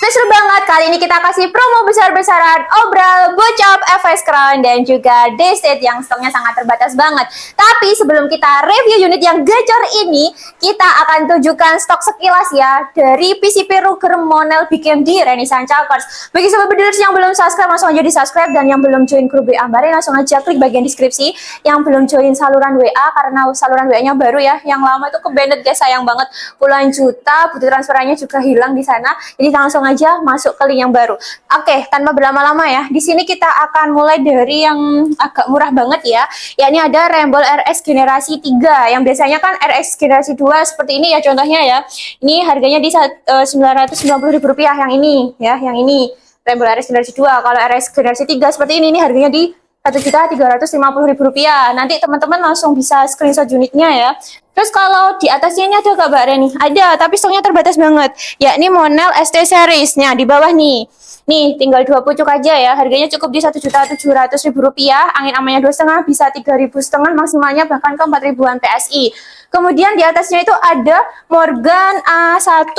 Spesial banget, kali ini kita kasih promo besar-besaran Obral, Bocap, FS Crown, dan juga Destet yang stoknya sangat terbatas banget. Tapi sebelum kita review unit yang gacor ini, kita akan tunjukkan stok sekilas ya dari PCP Ruger Monel BKMD Renaissance Chalkers. Bagi sobat bedilers yang belum subscribe, langsung aja di subscribe, dan yang belum join grup WA Bare, langsung aja klik bagian deskripsi. Yang belum join saluran WA, karena saluran WA-nya baru ya, yang lama itu kebandet guys, sayang banget, puluhan juta, bukti transferannya juga hilang di sana. Jadi langsung aja masuk ke link yang baru. Oke, tanpa berlama-lama ya. Di sini kita akan mulai dari yang agak murah banget ya. Yakni ada Ramble RS generasi 3 yang biasanya kan RX generasi 2 seperti ini ya contohnya ya. Ini harganya di Rp990.000 yang ini ya, yang ini Ramble RS generasi 2. Kalau RX generasi 3 seperti ini harganya di Rp1.350.000. Nanti teman-teman langsung bisa screenshot unitnya ya. Terus kalau di atasnya ini ada Kak Mbak Reni? Ada, tapi stoknya terbatas banget. Yakni Monel ST Series. Nah, di bawah nih. Nih, tinggal 2 pucuk aja ya. Harganya cukup di Rp1.700.000. Angin amannya 2,5, bisa 3.500, maksimalnya bahkan ke 4.000-an PSI. Kemudian di atasnya itu ada Morgan A1.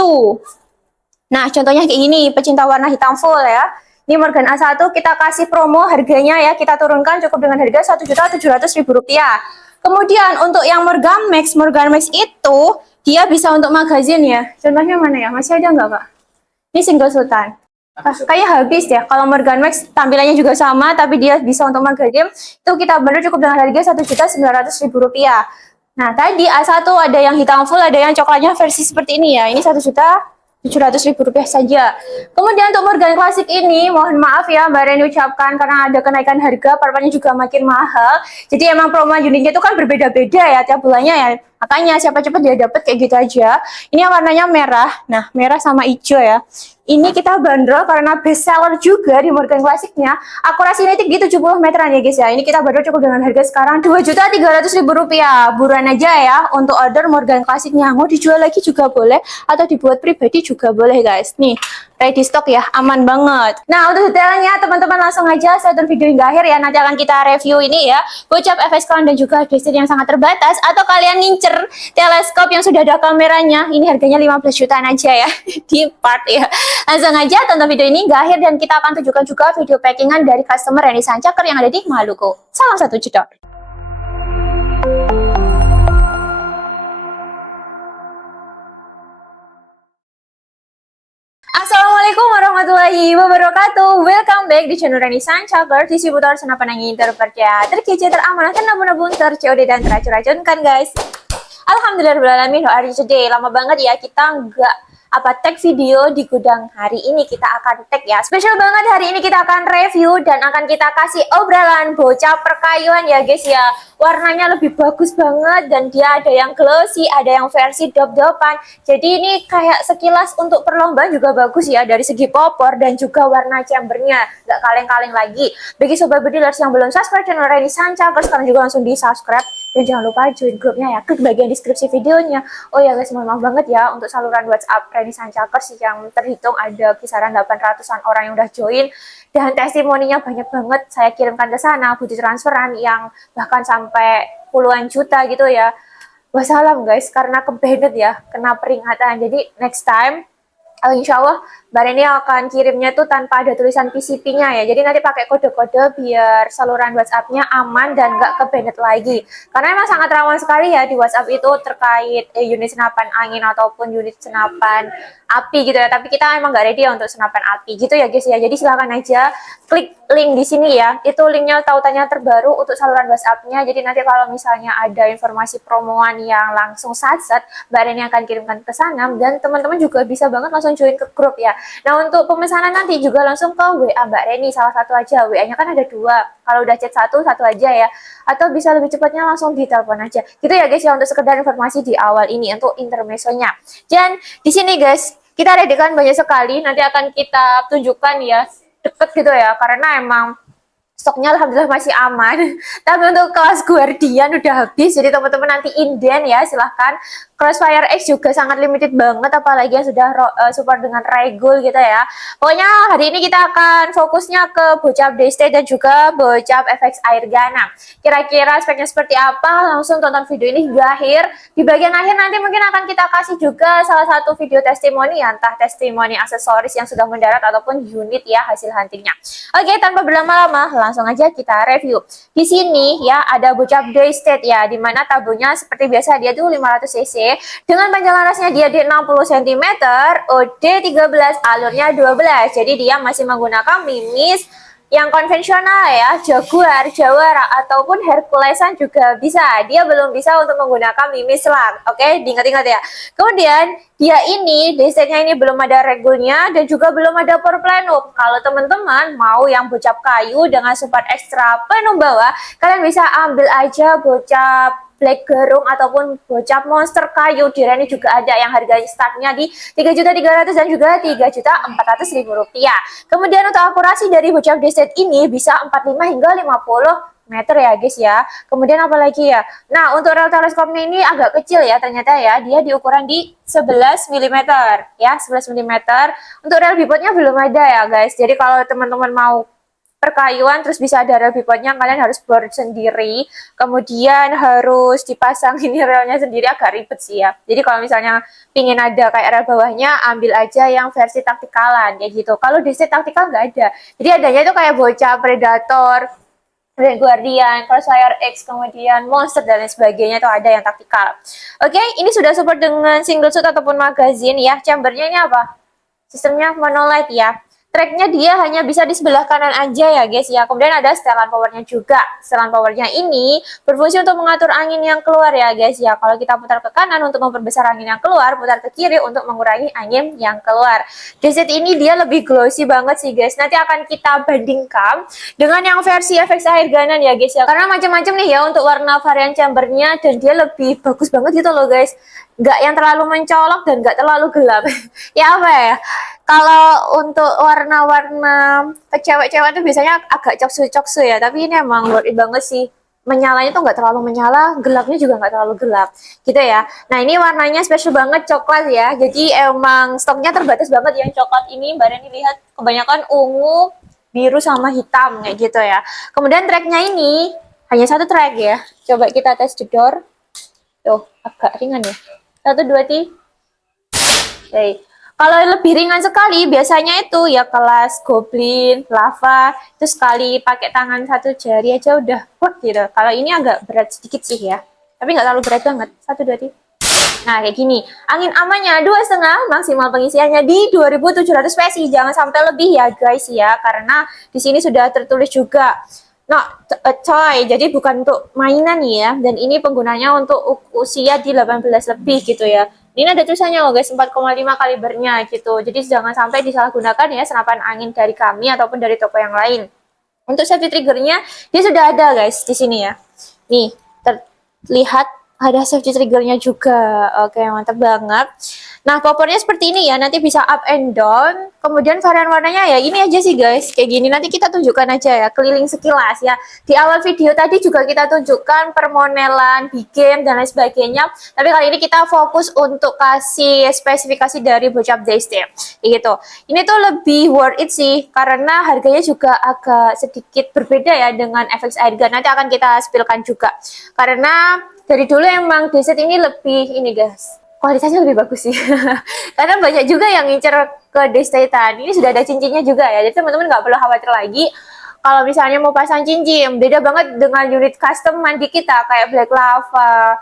Nah, contohnya kayak gini, pecinta warna hitam full ya. Ini Morgan A1 kita kasih promo harganya ya, kita turunkan cukup dengan harga Rp1.700.000. Kemudian untuk yang Morgan Max itu dia bisa untuk magazin ya. Contohnya mana ya? Masih ada nggak Kak? Ini single sultan. Kayak habis ya. Kalau Morgan Max tampilannya juga sama, tapi dia bisa untuk magazin. Itu kita bener cukup dengan harga Rp1.900.000. Nah tadi A1 ada yang hitam full, ada yang coklatnya versi seperti ini ya. Ini Rp1.700.000 saja. Kemudian untuk Morgan Classic ini, mohon maaf ya Mbak Reni ucapkan karena ada kenaikan harga, parpanya juga makin mahal. Jadi emang promo unitnya itu kan berbeda-beda ya tiap bulannya ya. Makanya siapa cepat dia dapat kayak gitu aja. Ini yang warnanya merah. Nah, merah sama hijau ya. Ini kita bandrol karena best seller juga di Morgan Classic-nya. Akurasi netik di 70 meteran ya guys ya. Ini kita bandrol cukup dengan harga sekarang Rp2.300.000. Buruan aja ya untuk order Morgan Classic-nya. Mau dijual lagi juga boleh atau dibuat pribadi juga boleh guys. Nih, ready stock ya, aman banget. Nah, untuk detailnya teman-teman langsung aja saya tonton video hingga akhir ya. Nanti akan kita review ini ya. Bocap FS Crown dan juga gesture yang sangat terbatas, atau kalian ngincer teleskop yang sudah ada kameranya. Ini harganya 15 jutaan aja ya di part ya. Langsung aja tonton video ini hingga akhir dan kita akan tunjukkan juga video packingan dari customer Renaissance Chalkers yang ada di Maluku. Salam satu jedor. Assalamualaikum warahmatullahi wabarakatuh. Welcome back di channel Renaissance Chalkers, distributor senapan angin terpercaya, terkece, teramanah, nabung-nabung, terCOD dan teracun-racunkan guys. Alhamdulillahirrahmanirrahim. Hari today lama banget ya kita nggak tag video di gudang. Hari ini kita akan tag ya. Spesial banget hari ini kita akan review dan akan kita kasih obralan bocah perkayuan ya guys ya. Warnanya lebih bagus banget dan dia ada yang glossy, ada yang versi dop-dopan. Jadi ini kayak sekilas untuk perlombaan juga bagus ya dari segi popor dan juga warna chambernya. Nggak kaleng-kaleng lagi. Bagi sobat bedilers yang belum subscribe channel Renaissance Chalkers, sekarang juga langsung di subscribe. Dan jangan lupa join grupnya ya, klik bagian deskripsi videonya. Oh ya guys, mohon maaf banget ya untuk saluran WhatsApp Renaissance Chalkers yang terhitung ada kisaran 800-an orang yang udah join. Dan testimoninya banyak banget saya kirimkan ke sana, bukti transferan yang bahkan sampai puluhan juta gitu ya. Wassalam guys, karena kebandet ya, kena peringatan. Jadi next time, insya Allah Mbak Reni akan kirimnya tuh tanpa ada tulisan PCP-nya ya. Jadi nanti pakai kode-kode biar saluran WhatsApp-nya aman dan nggak kebandet lagi. Karena emang sangat rawan sekali ya di WhatsApp itu terkait unit senapan angin ataupun unit senapan api gitu ya. Tapi kita emang nggak ready ya untuk senapan api gitu ya guys ya. Jadi silahkan aja klik link di sini ya. Itu linknya tautannya terbaru untuk saluran WhatsApp-nya. Jadi nanti kalau misalnya ada informasi promoan yang langsung sat-sat, Mbak Reni akan kirimkan ke sana. Dan teman-teman juga bisa banget langsung join ke grup ya. Nah untuk pemesanan nanti juga langsung ke WA Mbak Reni, salah satu aja. WA-nya kan ada 2. Kalau udah chat satu aja ya. Atau bisa lebih cepatnya langsung ditelepon aja. Gitu ya guys ya untuk sekedar informasi di awal ini untuk intermezzonya. Dan di sini guys, kita readykan banyak sekali. Nanti akan kita tunjukkan ya deket gitu ya. Karena emang Stoknya alhamdulillah masih aman. Tapi untuk kelas Guardian udah habis. Jadi teman-teman nanti inden ya, silahkan. Crossfire X juga sangat limited banget, apalagi yang sudah support dengan Regul gitu ya. Pokoknya hari ini kita akan fokusnya ke Bocap Daystay dan juga Bocap FX Airgana. Kira-kira speknya seperti apa? Langsung tonton video ini hingga akhir. Di bagian akhir nanti mungkin akan kita kasih juga salah satu video testimoni, entah testimoni aksesoris yang sudah mendarat ataupun unit ya hasil huntingnya. Oke, tanpa berlama-lama, langsung aja kita review. Di sini ya ada Bocap Daystay ya, dimana tabungnya seperti biasa dia tuh 500 cc. Dengan panjang larasnya dia di 60 cm, OD 13, alurnya 12. Jadi dia masih menggunakan mimis yang konvensional ya, Jaguar, Jawara, ataupun Herculesan juga bisa. Dia belum bisa untuk menggunakan mimis selang. Oke, diingat-ingat ya. Kemudian dia ini, desainnya ini belum ada regulnya dan juga belum ada power plenum. Kalau teman-teman mau yang bocap kayu dengan support ekstra penuh bawah, kalian bisa ambil aja bocap Black Garung ataupun bocap monster kayu. Di Reni juga ada yang harganya startnya di 3.300.000 dan juga 3.400.000 rupiah. Kemudian untuk akurasi dari bocap Daystay ini bisa 45 hingga 50 meter ya guys ya. Kemudian apalagi ya, nah untuk rel teleskopnya ini agak kecil ya ternyata ya, dia diukuran di 11 mm ya, 11 mm. Untuk rel bipodnya belum ada ya guys, jadi kalau teman-teman mau perkayuan terus bisa ada rel bipodnya, kalian harus bor sendiri, kemudian harus dipasang ini relnya sendiri, agak ribet sih ya. Jadi kalau misalnya pingin ada kayak rel bawahnya, ambil aja yang versi taktikalan kayak gitu. Kalau Daystay taktikal nggak ada, jadi adanya itu kayak bocah Predator, Red Guardian, Crossfire X, kemudian Monster dan lain sebagainya, itu ada yang taktikal. Oke, ini sudah support dengan single shot ataupun magazine ya. Chambernya ini apa? Sistemnya monolight ya. Tracknya dia hanya bisa di sebelah kanan aja ya guys ya. Kemudian ada setelan powernya juga. Setelan powernya ini berfungsi untuk mengatur angin yang keluar ya guys ya. Kalau kita putar ke kanan untuk memperbesar angin yang keluar, putar ke kiri untuk mengurangi angin yang keluar. Daystay ini dia lebih glossy banget sih guys. Nanti akan kita bandingkan dengan yang versi FX Airgana ya guys ya. Karena macam-macam nih ya untuk warna varian chambernya, dan dia lebih bagus banget gitu loh guys. Nggak yang terlalu mencolok dan nggak terlalu gelap. Ya apa ya? Kalau untuk warna-warna cewek-cewek itu biasanya agak coksu-coksu ya, tapi ini emang worth it banget sih. Menyalanya tuh nggak terlalu menyala, gelapnya juga nggak terlalu gelap, gitu ya. Nah ini warnanya spesial banget, coklat ya. Jadi emang stoknya terbatas banget yang coklat ini. Mbak Reni lihat kebanyakan ungu, biru sama hitam kayak gitu ya. Kemudian tracknya ini hanya satu track ya. Coba kita tes jedor. Tuh agak ringan ya. 1, 2, 3. Oke. Kalau lebih ringan sekali, biasanya itu ya kelas Goblin, Lava, itu sekali pakai tangan satu jari aja udah gitu. Kalau ini agak berat sedikit sih ya, tapi nggak terlalu berat banget. 1, 2, 3. Nah kayak gini, angin amannya 2,5, maksimal pengisiannya di 2.700 PSI. Jangan sampai lebih ya guys ya, karena di sini sudah tertulis juga not a toy, jadi bukan untuk mainan ya. Dan ini penggunanya untuk usia di 18 lebih gitu ya. Ini ada tulisannya loh guys, 4,5 kalibernya gitu. Jadi jangan sampai disalahgunakan ya senapan angin dari kami ataupun dari toko yang lain. Untuk safety triggernya dia sudah ada guys di sini ya. Nih, terlihat ada safety triggernya juga. Oke, mantap banget. Nah, popornya seperti ini ya, nanti bisa up and down. Kemudian varian warnanya ya ini aja sih guys, kayak gini. Nanti kita tunjukkan aja ya, keliling sekilas ya. Di awal video tadi juga kita tunjukkan permonelan, bikin dan lain sebagainya. Tapi kali ini kita fokus untuk kasih spesifikasi dari bocap Daystay gitu. Ini tuh lebih worth it sih, karena harganya juga agak sedikit berbeda ya dengan FX Airgun. Nanti akan kita spillkan juga. Karena dari dulu emang Daystay ini lebih ini guys, kualitasnya lebih bagus sih. Karena banyak juga yang ngincer ke Daystay tadi. Ini sudah ada cincinnya juga ya. Jadi teman-teman nggak perlu khawatir lagi kalau misalnya mau pasang cincin. Beda banget dengan unit custom mandi kita kayak Black Lava,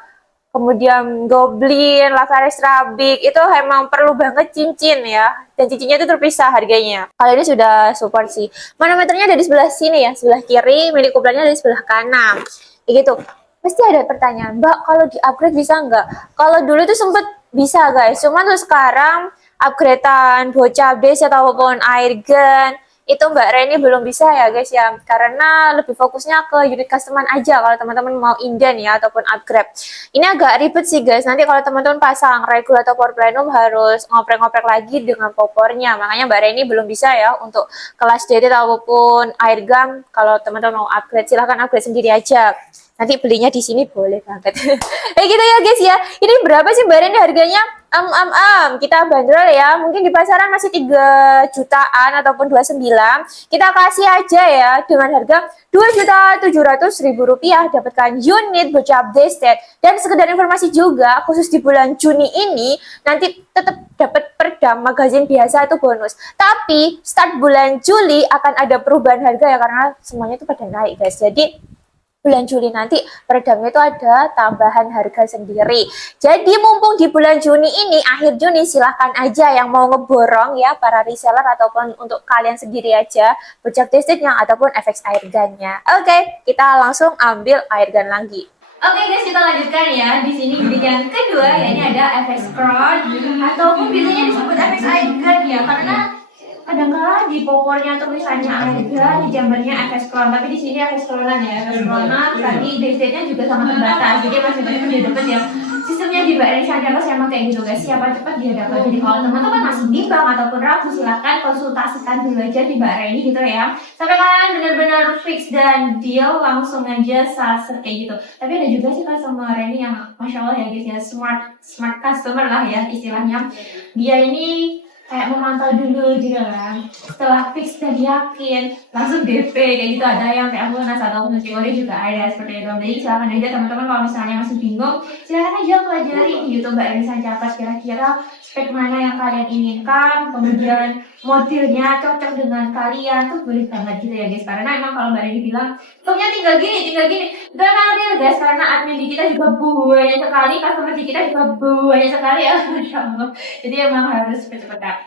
kemudian Goblin, Lava Extra Big. Itu emang perlu banget cincin ya. Dan cincinnya itu terpisah harganya. Kali ini sudah support sih. Manometernya ada di sebelah sini ya, sebelah kiri. Mini kuplernya ada di sebelah kanan. Kayak gitu. Pasti ada pertanyaan, Mbak, kalau di-upgrade bisa nggak? Kalau dulu itu sempet bisa guys, cuman tuh sekarang upgradean bocap Daystay ataupun Airgun itu Mbak Reni belum bisa ya guys ya, karena lebih fokusnya ke unit customer aja kalau teman-teman mau inden ya ataupun upgrade. Ini agak ribet sih guys, nanti kalau teman-teman pasang regulator power plenum harus ngoprek-ngoprek lagi dengan popornya, makanya Mbak Reni belum bisa ya untuk kelas DT ataupun airgun. Kalau teman-teman mau upgrade silahkan upgrade sendiri aja. Nanti belinya di sini boleh banget. Gitu ya guys ya. Ini berapa sih Mbak Reni harganya? Kita bandrol ya. Mungkin di pasaran masih 3 jutaan ataupun 29. Kita kasih aja ya dengan harga 2.700.000 rupiah. Dapatkan unit bocap Daystat. Dan sekedar informasi juga, khusus di bulan Juni ini nanti tetap dapat perdam magazin biasa itu bonus. Tapi start bulan Juli akan ada perubahan harga ya, karena semuanya itu pada naik guys. Jadi bulan Juli nanti peredamnya itu ada tambahan harga sendiri. Jadi mumpung di bulan Juni ini, akhir Juni, silahkan aja yang mau ngeborong ya para reseller ataupun untuk kalian sendiri aja bocap Daystat-nya ataupun FX airgun-nya. Oke, kita langsung ambil airgun lagi. Oke guys, kita lanjutkan ya. Di sini unit yang kedua ya, ini ada FX Crown ataupun biasanya disebut FX airgun ya, karena kadang-kala di popornya tuh misalnya airgun, di jambernya FX Crown, tapi di sini FX Crownan ya. FX Crownan tadi Daystat-nya juga sangat terbatas, jadi masih banyak dia dapat ya. Sistemnya di Mbak Reni saja emang kayak gitu guys, siapa cepat dia dapat. Jadi kalau teman-teman masih bimbang ataupun ragu, silahkan konsultasikan dulu aja di Mbak Reni gitu ya. Sampai kalian benar-benar fix dan deal, langsung aja saset kayak gitu. Tapi ada juga sih customer Reni yang masya Allah ya guys ya, smart customer lah ya istilahnya. Dia ini kayak memantau dulu gitu kan, setelah fix dan yakin langsung DP kayak gitu. Ada yang kayak lunas ataupun teori juga ada seperti itu. Jadi silahkan aja teman-teman kalau misalnya masih bingung, silahkan aja pelajari di YouTube Mbak Reni Sanjaya kira-kira spek mana yang kalian inginkan, kemudian modelnya cocok dengan kalian tuh boleh banget gitu ya guys. Karena emang kalau Mbak Reni bilang pokoknya tinggal gini gak real guys, karena admin di kita juga banyak sekali, customer di kita juga banyak sekali ya Masya Allah. Jadi emang harus cepet-cepetan.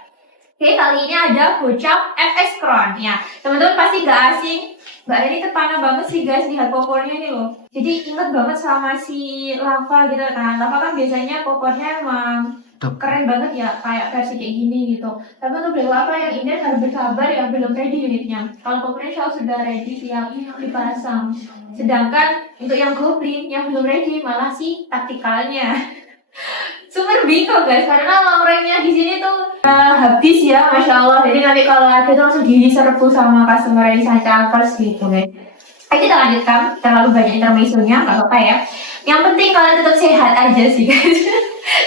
Oke, kali ini ada bocap FX Crown ya. Teman-teman pasti gak asing, Mbak Reni terpana banget sih guys lihat popornya ini loh. Jadi inget banget sama si Lava gitu kan. Lava kan biasanya popornya emang keren banget ya, kayak versi kayak gini gitu. Tapi untuk beli Lava yang ini harus bersabar ya, belum ready unitnya. Kalau popornya sudah ready siap dipasang. Sedangkan untuk yang goblin yang belum ready malah si taktikalnya. Super bingung guys, karena long range-nya di sini tuh habis ya, masya Allah. Jadi nanti kalau ada tuh langsung diserbu sama customer yang sangat apers gitu guys. Ayo kita lanjutkan, terlalu banyak intermezzonya, nggak apa-apa ya. Yang penting kalian tetap sehat aja sih guys.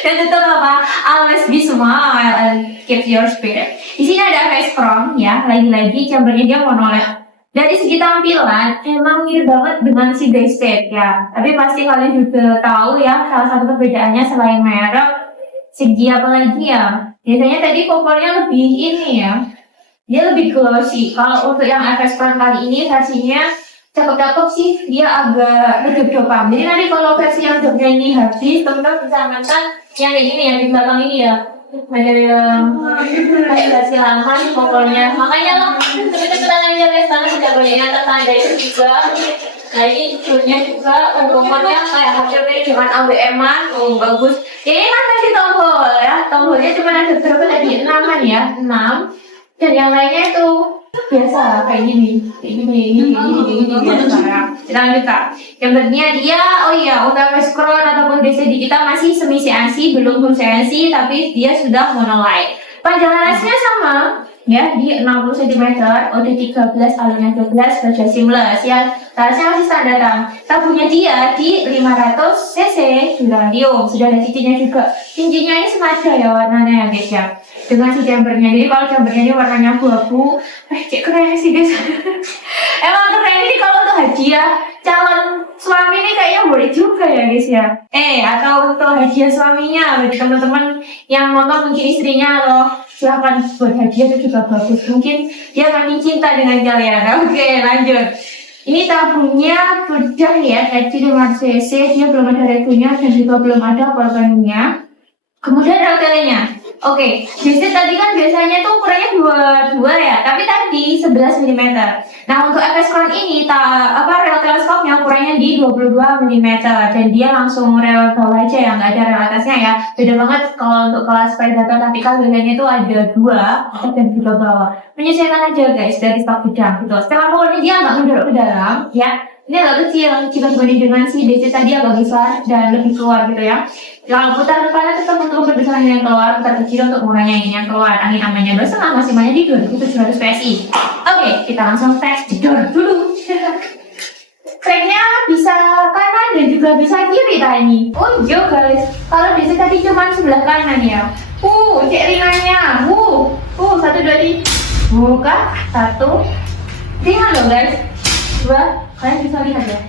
Dan tetap apa? Always be smile and keep your spirit. Di sini ada FX Crown ya, lagi-lagi chambernya dia monoled. Dari segi tampilan emang mirip banget dengan si Daystat ya. Tapi pasti kalian juga tahu ya salah satu perbedaannya selain merek, segi apa lagi ya. Biasanya tadi popornya lebih ini ya, dia lebih glossy. Kalau untuk yang FX Crown kali ini versinya cakep-cakep sih, dia agak redup-redupan. Jadi nanti kalau versi yang redupnya ini habis, teman-teman bisa amankan yang kayak gini yang di belakang ini ya. Kayak versi lama nih pokoknya. Makanya lo cepet-cepetan aja guys, karena sudah banyaknya tetangga itu juga. Nah ini judulnya juga umumnya kayak hasilnya dengan AWM-an, bagus. Ini kan versi tombol ya, tombolnya cuma ada berapa tadi? 6 ya, 6. Dan yang lainnya itu biasa kayak gini biasa. Kita lanjutkan. Gambarnya dia, oh iya, untuk FX Crown ataupun DC di kita masih semi CNC, belum full CNC, tapi dia sudah monolight. Panjang lasnya sama, ya di 60 cm, OD 13, alurnya 12, baja seamless ya. Lasnya masih standar kan. Tabungnya dia di 500 cc uranium, sudah ada cincinnya juga. Cincinnya ini sengaja ya warnanya ya guys ya, dengan si chambernya. Jadi kalau chambernya ini warnanya abu-abu, cek keren sih guys. Emang keren ini kalau untuk hadiah calon suami ini kayaknya boleh juga ya guys ya. Atau untuk hadiah suaminya bagi teman-teman yang nonton, mungkin istrinya loh, silahkan buat hadiah itu juga bagus. Mungkin dia makin cinta dengan kalian. Oke, lanjut. Ini tabungnya sudah ya, jadi 5 cc, dia belum ada regulnya dan juga belum ada polpennya. Kemudian ratelnya. Oke, biasanya tadi kan biasanya tuh ukurannya 22 ya, tapi tadi di 11 mm. Nah untuk FS Crown ini rel teleskopnya ukurannya di 22 mm dan dia langsung rel bawah aja ya, nggak ada rel atasnya ya. Beda banget kalau untuk kelas predator tactical bedanya itu ada dua atas dan juga bawah. Menyesuaikan aja guys dari stok gudang gitu. Setelah pokoknya dia nggak mendarat ke dalam ya. Ini agak kecil jika dibanding dengan si DC tadi agak besar dan lebih keluar gitu ya. Kalau putar depannya tetap untuk kebesaran yang keluar, putar kecil untuk murahnya ini yang keluar. Angin amannya 2,5 maksimalnya di 2700 PSI. Oke, kita langsung tes jedor dulu. Tracknya bisa kanan dan juga bisa kiri tadi. Oh iya guys, kalau DC tadi cuma sebelah kanan ya. Cek ringannya. 1, 2, 3. Buka, 1. Ringan loh guys. 2, kalian bisa lihat ya.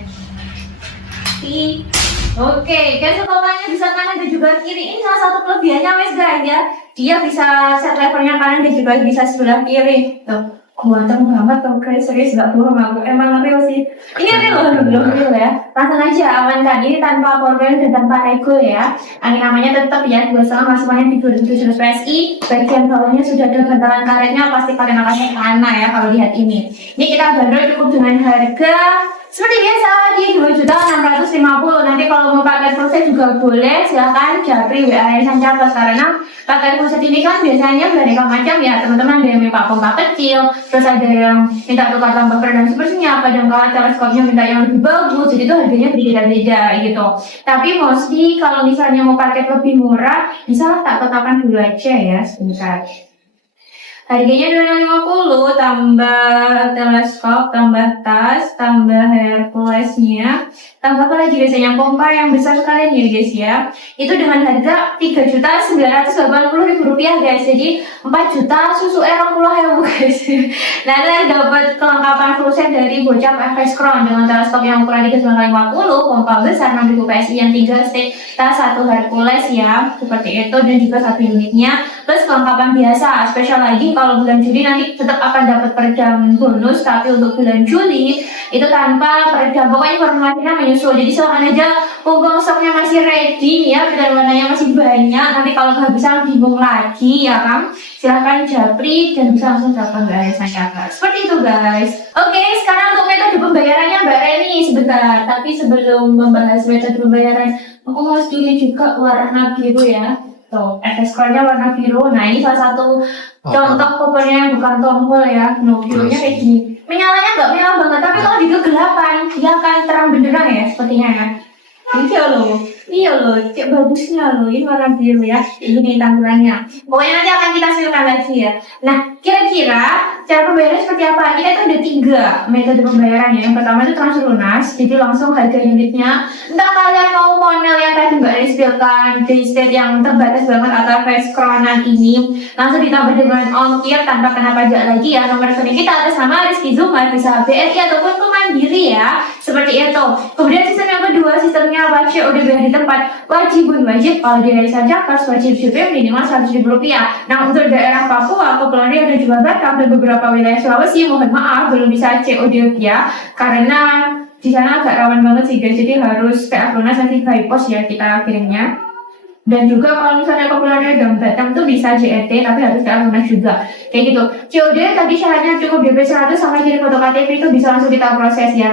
Oke, guys, totalnya bisa kanan dan juga kiri. Ini salah satu kelebihannya wes guys ya. Dia bisa set levelnya kanan dan juga bisa sebelah kiri. Tuh, ganteng banget tuh guys, serius gak bohong aku. Emang real sih. Ini real ya. Langsung aja amankan. Ini tanpa power bank dan tanpa regul ya. Angin namanya tetap ya 2,5 maksimalnya di 2700 PSI. Bagian bawahnya sudah ada bantalan karetnya. Pasti kalian akan kena ya kalau lihat ini. Ini kita bandrol cukup dengan harga seperti biasa di 2.650.000. Nanti kalau mau paket proses juga boleh, silahkan japri WA saja karena paket proses ini kan biasanya beraneka macam ya teman-teman. Ada yang minta pompa kecil, terus ada yang minta tukar tambah peredam sepertinya, kadang-kadang teleskopnya minta yang lebih bagus, jadi itu harganya beda-beda gitu. Tapi mostly kalau misalnya mau paket lebih murah, bisa tak tetapkan dulu aja ya sebentar. Harganya 250 tambah teleskop, tambah tas, tambah Herculesnya, tambah apa lagi biasanya pompa yang besar sekalian ya guys ya. Itu dengan harga 3.980.000 rupiah guys. Jadi 4 juta susu R20.000 guys. Nah kalian dapat kelengkapan full set dari Bocap FS Crown dengan teleskop yang ukuran 3,50, pompa besar 6000 PSI yang 3 stick, tas 1 Hercules ya, seperti itu, dan juga 1 unitnya. Plus kelengkapan biasa, spesial lagi kalau bulan Juli nanti tetap akan dapat peredam bonus, tapi untuk bulan Juli itu tanpa peredam. Pokoknya informasinya menyusul, jadi silahkan aja mumpung stoknya masih ready ya, dan warnanya masih banyak. Nanti kalau kehabisan bingung lagi ya kan, silahkan japri dan bisa langsung dapat guys masyarakat. Seperti itu guys. Oke, sekarang untuk metode pembayarannya Mbak Reni sebentar. Tapi sebelum membahas metode pembayaran, aku mau pilih juga warna biru ya. Tuh, FS Crown-nya warna biru. Nah, ini salah satu contoh covernya yang bukan tombol ya. No, birunya kayak gini. Menyalanya nggak merah banget, tapi kalau di kegelapan, dia akan terang benderang ya, sepertinya ya. Iya loh, cek bagusnya loh. Ini warna biru ya. Ini tampilannya. Pokoknya nanti akan kita hasilkan lagi ya. Nah, kira-kira cara pembayaran seperti apa? Kita itu ada 3 metode pembayarannya. Yang pertama itu transfer lunas, jadi langsung harga unitnya. Entah kalian mau model yang tadi Mbak Ris bilkan, di state yang terbatas banget atau face kronan ini, langsung ditambah dengan ongkir tanpa kena pajak lagi ya. Nomor rekening kita atas nama Rizky Zumar, bisa BRI ataupun Mandiri ya, seperti itu. Kemudian sistem yang kedua, sistemnya wajib udah bayar di tempat, wajib kalau di Desa Jakarta wajib juga minimal 100.000 rupiah. Nah untuk daerah Papua, Kepulauan Riau dan juga Batam dan beberapa wilayah Sulawesi, mohon maaf belum bisa COD ya, karena di sana agak rawan banget sih guys, jadi harus PA lunas nanti by pos ya kita kirimnya. Dan juga kalau misalnya Kepulauan Riau dan Batam tuh bisa JET tapi harus PA lunas juga kayak gitu. COD tadi syaratnya cukup DP 100 sama kirim foto KTP, itu bisa langsung kita proses ya.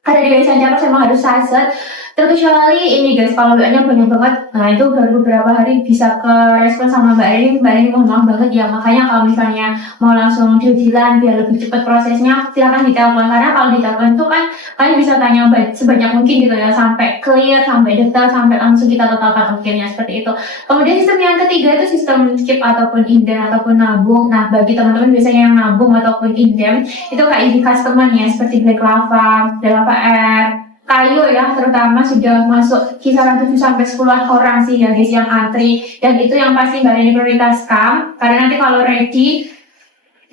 Ada di Desa Jakarta memang harus saset. Terkecuali ini guys, kalau WA-nya banyak banget, nah itu baru beberapa hari bisa ke respon sama Mbak Rini mohon maaf banget ya. Makanya kalau misalnya mau langsung deal-dealan biar lebih cepat prosesnya, silakan ditelepon, karena kalau ditelepon itu kan kalian bisa tanya sebanyak mungkin gitu ya, sampai clear, sampai detail, sampai langsung kita tetapkan ongkirnya seperti itu. Kemudian sistem yang ketiga itu sistem skip ataupun inden ataupun nabung. Nah bagi teman-teman biasanya yang nabung ataupun inden itu kayak di customer ya, seperti Black Lava, Lava Air, Kayu ya, terutama sudah masuk kisaran 7-10 orang sih ya guys yang antri, dan itu yang pasti Mbak Reni prioritaskan karena nanti kalau ready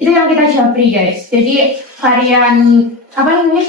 itu yang kita japri guys. Jadi varian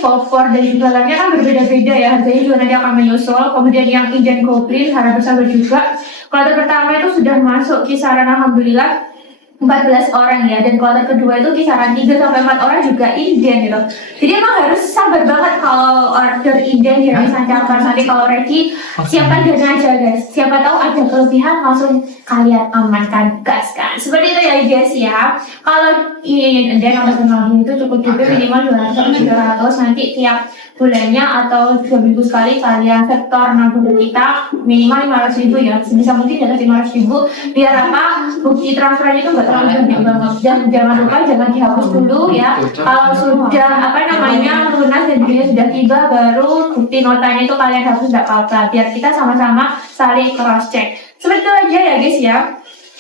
Volfor dan juga lainnya kan berbeda-beda ya, harganya juga nanti akan menyusul. Kemudian yang Indian Goblin harap bersabar juga. Kuartal pertama itu sudah masuk kisaran alhamdulillah 14 orang ya, dan kloter kedua itu kisaran 3 sampai 4 orang juga inden gitu. Jadi emang harus sabar banget kalau order inden di Remisan Cakers. Nanti kalau ready siapkan dana aja guys. Siapa tahu ada kelebihan langsung kalian amankan gas kan. Seperti itu ya guys ya. Kalau inden atau kenalin itu cukup juga minimal 200 sampai 300 nanti tiap bulannya atau 2 minggu sekali kalian setor nabung kita minimal 500.000 ya, sebisa mungkin di atas 500.000 biar apa bukti transfernya itu nggak terlalu banyak banget. Dan jangan lupa jangan dihapus dulu ya, kalau sudah apa namanya lunas dan biaya sudah tiba baru bukti notanya itu kalian hapus, nggak apa-apa, biar kita sama-sama saling cross check. Seperti itu aja ya guys ya.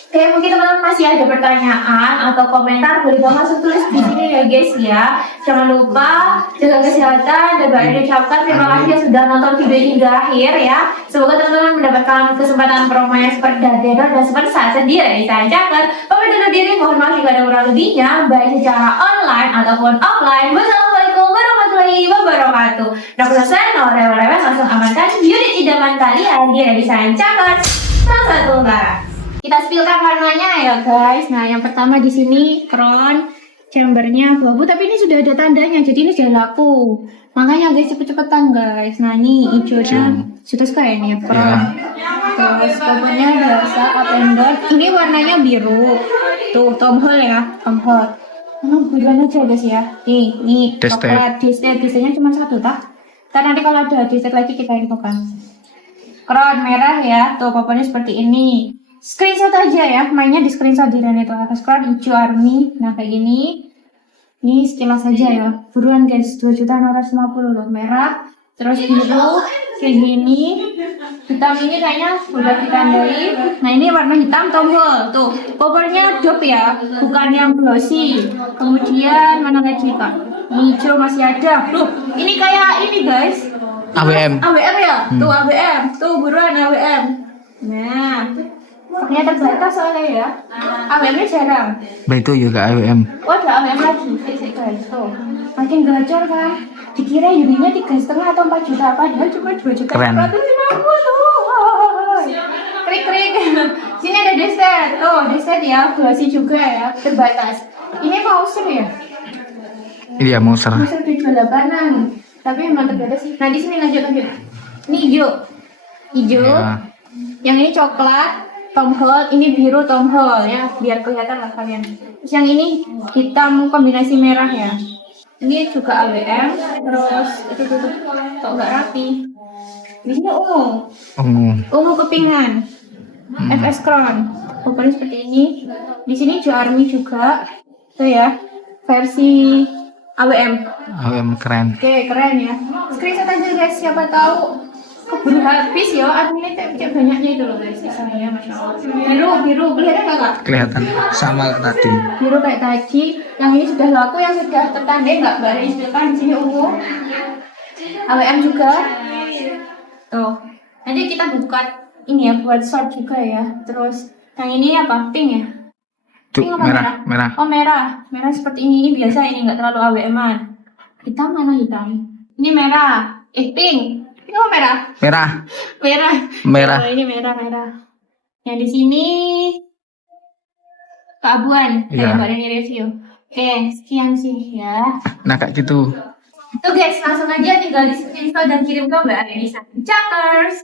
Oke, mungkin teman-teman masih ada pertanyaan atau komentar, boleh banget langsung tulis di sini ya guys ya. Jangan lupa jaga kesehatan dan Mbak ucapkan terima kasih yang sudah nonton video hingga akhir ya. Semoga teman-teman mendapatkan kesempatan promo yang seperti Dadedor dan seperti saat sendiri saya Cakers. Pamit undur diri, mohon maaf jika ada kurang lebihnya baik secara online ataupun offline. Wassalamualaikum warahmatullahi wabarakatuh. Nah, selesai, rewel-rewel langsung amankan unit idaman kalian di Remisan Cakers. Salah satu Mbak. Kita spillkan warnanya ya guys. Nah, yang pertama di sini crown chambernya abu-abu, tapi ini sudah ada tandanya, jadi ini sudah laku. Makanya guys cepet-cepetan guys. Nah, ini hijaunya sudah sekali ini ya crown. Terus covernya biasa up and down. Ini warnanya biru. Tuh Tom Hall ya, Tom Hall. Buruan aja guys ya. Nih coklat. Desainnya cuma satu tak? Ntar nanti kalau ada desain lagi kita infokan. Crown merah ya. Tuh covernya seperti ini. Screenshot aja ya, mainnya di screenshot di itu atas crown hijau army. Nah kayak gini, ini sekilas saja ya. Buruan guys, 2.650.000 loh, merah, terus biru kayak gini. Hitam ini kayaknya udah ditandai. Nah ini warna hitam tombol tuh, covernya job ya, bukan yang glossy. Kemudian mana lagi pak? Hijau masih ada. Loh, ini kayak ini guys. AWM. AWM ya, tuh AWM, tuh buruan AWM. Nah. Paknya terbatas soalnya ya. AWM-nya jarang. Itu juga AWM. Oh, ada AWM lagi. Guys, tuh. Makin gacor kan. Dikira unitnya 3,5 atau 4 juta, padahal cuma 2.450.000. Krik-krik. Sini ada deset. Oh, deset ya. Glossy juga ya. Terbatas. Ini Mauser ya? Iya, Mauser. Mauser 78-an. Tapi memang terbatas sih. Nah, di sini lanjut. Ini hijau. Hijau. Ya. Yang ini coklat. Tom Hall, ini biru Tom Hall ya, biar kelihatan lah kalian. Terus yang ini hitam kombinasi merah ya. Ini juga AWM, terus itu tuh kok nggak rapi. Di sini ungu kepingan, FS Crown, pokoknya seperti ini. Di sini Jo Army juga, tuh ya, versi AWM. AWM keren. Oke, keren ya. Screenshot aja guys, siapa tahu keburu habis ya, adminnya kayak banyaknya itu loh guys, saya masya Allah. Biru, kelihatan nggak kak? Kelihatan sama tadi. Biru kayak tadi, yang ini sudah laku, yang sudah tertandai nggak boleh istilahkan. Di sini ungu, AWM juga. Tuh, nanti kita buka ini ya buat short juga ya. Terus yang ini apa? Pink ya? Pink apa merah. Oh merah seperti ini biasa, ini nggak terlalu AWM-an. Hitam mana hitam? Ini merah, pink. Ini apa merah? Merah. Oh, ini merah. Yang di sini keabuan, kayak Mbak Reni review. Oke, sekian sih ya. Nah kayak gitu. Tuh guys, langsung aja tinggal di screenshot dan kirim ke Mbak Reni Cakers.